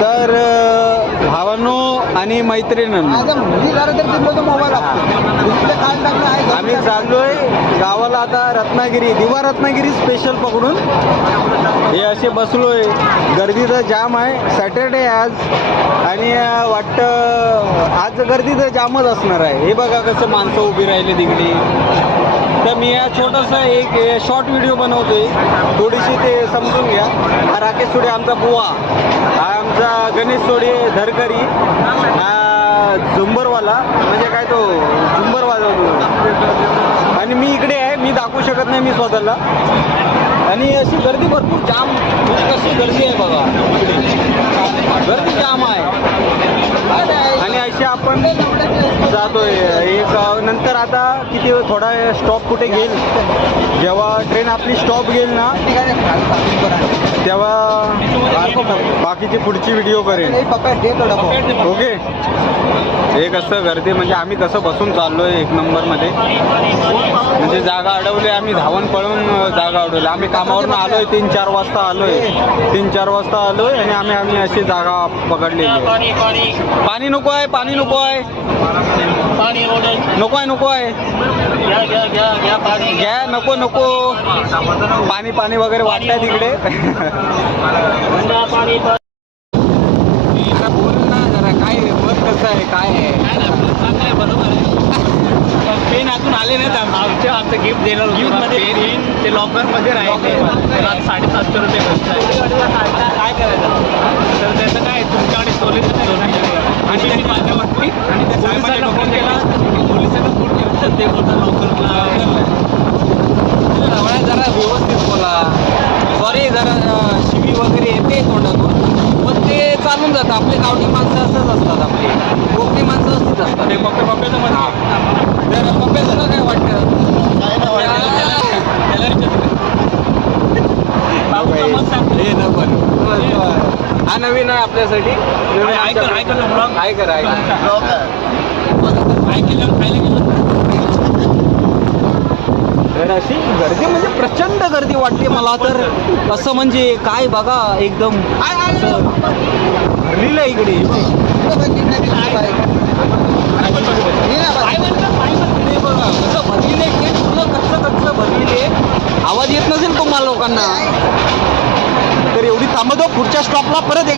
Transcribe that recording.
तर भावांनो आणि मैत्रिणींनो, आम्ही चाललोय गावाला आता रत्नागिरी, दिवा रत्नागिरी स्पेशल पकडून हे असे बसलोय. गर्दीचं जाम आहे, सॅटर्डे आज, आणि वाटतं आज गर्दीचं जामच असणार आहे. हे बघा कसं माणसं उभी राहिले तिकडे. तर मी या छोटासा एक शॉर्ट व्हिडिओ बनवतोय, थोडीशी ते समजून घ्या. हा राकेश सोडे आमचा बुवा, हा आमचा गणेश सोडे धरकरी, हा झुंबरवाला, म्हणजे काय तो झुंबर वाजवतो. आणि मी इकडे आहे, मी दाखवू शकत नाही मी स्वतःला. आणि अशी गर्दी भरपूर जाम, कशी गर्दी आहे बघा, गर्दी जाम आहे. आणि अशी आपण जातोय एक नंतर आता किती थोडा स्टॉप कुठे घेईल, जेव्हा ट्रेन आपली स्टॉप घेईल ना तेव्हा बाकीची पुढची व्हिडिओ करेन. ओके. हे कसं गर्दी, म्हणजे आम्ही कसं बसून चाललोय एक नंबरमध्ये, म्हणजे जागा अडवली आम्ही, धावून पळून जागा अडवली. आम्ही कामावरून आलोय 3-4 वाजता आलोय, 3-4 वाजता आलोय आणि आम्ही अशी जागा पकडलेली. पाणी नको आहे, पाणी नको आहे, नको आहे, नको आहे, घ्या, नको नको, पाणी पाणी वगैरे वाटतंय तिकडे. बोल ना जरा, काय मत कसं आहे, काय आहे? बरोबर आहे. पेन अजून आले नाहीत. आमचं गिफ्ट दिलं, गिफ्टमध्ये पेन ते लॉकरमध्ये राहिले. 750 रुपये खर्च आहे. काय करायचं तर त्याचं काय, तुमच्याकडे सोल्युशन नाही. आणि माझ्यावरती आणि त्या साहेबांना फोन केला, पोलिसांना फोन केला तर ते बोलतात लॉकरला. जरा व्यवस्थित बोला. सॉरी, जरा शिवी वगैरे येते तोंडातून, पण ते चालून जातं. आपले गावठी माणसं असंच असतात, आपली कोकणी माणसं असंच असतात. ते पप्प्याचं म्हणा, तर पप्प्याला काय वाटतं? हे न पण हा नवीन आहे आपल्यासाठी. तर अशी गर्दी म्हणजे प्रचंड गर्दी वाटते मला तर. असं म्हणजे काय बघा, एकदम भरलेलं आहे इकडे. बघा कसं भरलेलं आहे, पूर्ण कच्चं भरलेले. आवाज येत नसेल तुम्हाला लोकांना, तर एवढी थांबतो पुढच्या स्टॉपला परत